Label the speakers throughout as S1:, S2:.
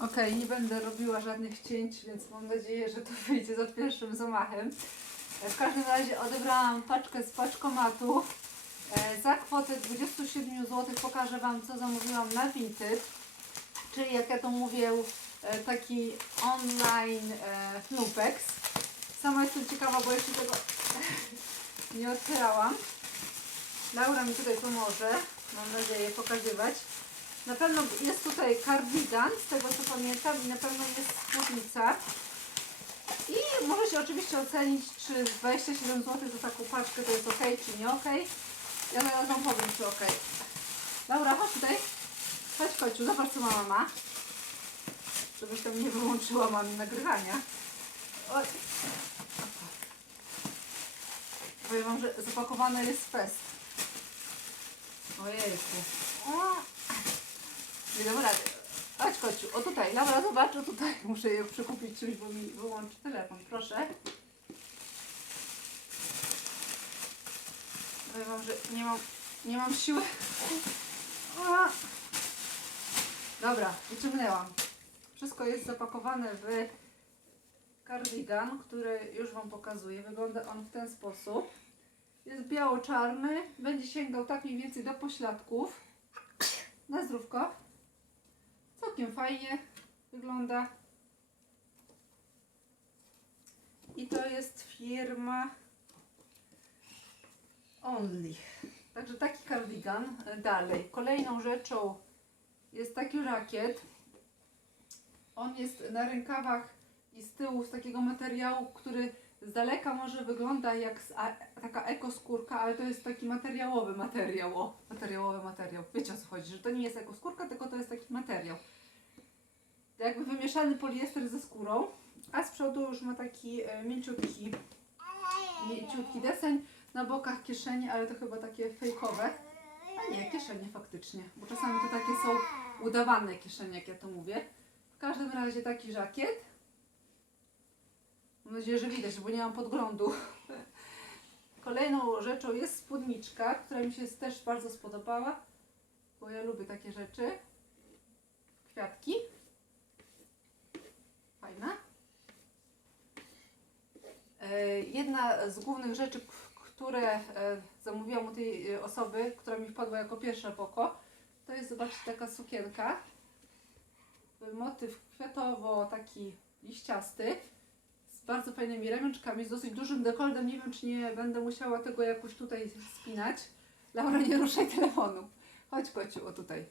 S1: Okej, nie będę robiła żadnych cięć, więc mam nadzieję, że to wyjdzie za pierwszym zamachem. E, W każdym razie odebrałam paczkę z paczkomatu. E, Za kwotę 27 zł pokażę Wam, co zamówiłam na Vinted. Czyli jak ja to mówię, e, taki online e, Lumpex. Sama jestem ciekawa, bo jeszcze tego nie otwierałam. Laura mi tutaj pomoże, mam nadzieję, pokazywać. Na pewno jest tutaj kardigan, z tego co pamiętam, i na pewno jest spódnica. I możecie oczywiście ocenić, czy 27 zł za taką paczkę to jest ok, czy nie ok. Ja zaraz Wam powiem, czy ok. Laura, chodź tutaj. Chodź, kociu, zobacz co mama ma. Żebyś tam nie wyłączyła mamy nagrywania. Oj. Powiem Wam, że zapakowane jest fest. Ojejku. Nie dam rady. Chodź kociu, o tutaj, Laura zobacz, o tutaj. Muszę je przekupić czymś, bo mi wyłączy telefon, proszę. Powiem wam, że nie mam, nie mam siły. Dobra, wyciągnęłam. Wszystko jest zapakowane w kardigan, który już Wam pokazuję. Wygląda on w ten sposób. Jest biało-czarny, będzie sięgał tak mniej więcej do pośladków. Na zdrówko. Całkiem fajnie wygląda. I to jest firma Only. Także taki kardigan. Dalej. Kolejną rzeczą jest taki rakiet. On jest na rękawach i z tyłu z takiego materiału, który z daleka może wygląda jak taka ekoskórka, ale to jest taki materiałowy materiał. O, materiałowy materiał. Wiecie o co chodzi, że to nie jest ekoskórka, tylko to jest taki materiał. Jakby wymieszany poliester ze skórą, a z przodu już ma taki e, mięciutki, mięciutki deseń. Na bokach kieszenie, ale to chyba takie fejkowe. A nie, kieszenie faktycznie, bo czasami to takie są udawane kieszenie, jak ja to mówię. W każdym razie taki żakiet. Mam nadzieję, że widać, bo nie mam podglądu. Kolejną rzeczą jest spódniczka, która mi się też bardzo spodobała, bo ja lubię takie rzeczy. Kwiatki. Fajna. E, Jedna z głównych rzeczy, które e, zamówiłam u tej e, osoby, która mi wpadła jako pierwsza w oko, to jest, zobaczcie, taka sukienka. Motyw kwiatowo taki liściasty z bardzo fajnymi ramionczkami, z dosyć dużym dekoltem. Nie wiem, czy nie będę musiała tego jakoś tutaj spinać. Laura, nie ruszaj telefonu. Chodź, kociu, o tutaj.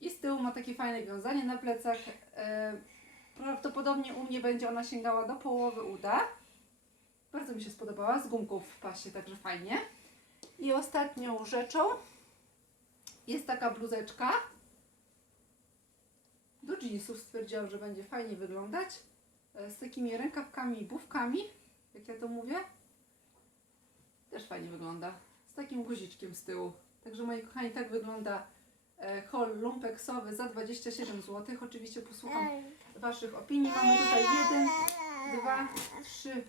S1: I z tyłu ma takie fajne wiązanie na plecach. E, prawdopodobnie u mnie będzie ona sięgała do połowy uda. Bardzo mi się spodobała, z gumką w pasie, także fajnie. I ostatnią rzeczą jest taka bluzeczka. Do jeansów stwierdziłam, że będzie fajnie wyglądać. E, Z takimi rękawkami i bufkami, jak ja to mówię. Też fajnie wygląda. Z takim guziczkiem z tyłu. Także moi kochani, tak wygląda e, haul lumpeksowy za 27 zł. Oczywiście posłucham Waszych opinii. Mamy tutaj jeden, dwa, trzy,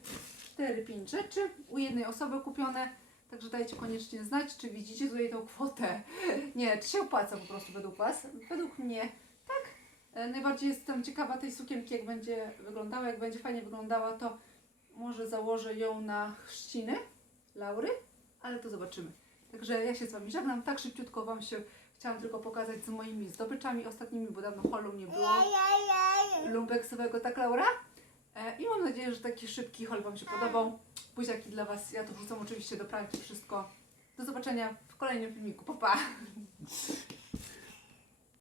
S1: cztery, pięć rzeczy. U jednej osoby kupione. Także dajcie koniecznie znać, czy widzicie tutaj tą kwotę. Nie, czy się opłaca po prostu według Was. Według mnie tak. E, Najbardziej jestem ciekawa tej sukienki, jak będzie wyglądała. Jak będzie fajnie wyglądała, to może założę ją na chrzciny Laury, ale to zobaczymy. Także ja się z Wami żegnam. Tak szybciutko Wam się chciałam tylko pokazać z moimi zdobyczami ostatnimi, bo dawno holu nie było lumpeksowego, tak Laura? E, I mam nadzieję, że taki szybki haul Wam się podobał. Buziaki dla Was. Ja to wrzucam oczywiście do pralki wszystko. Do zobaczenia w kolejnym filmiku. Pa, pa!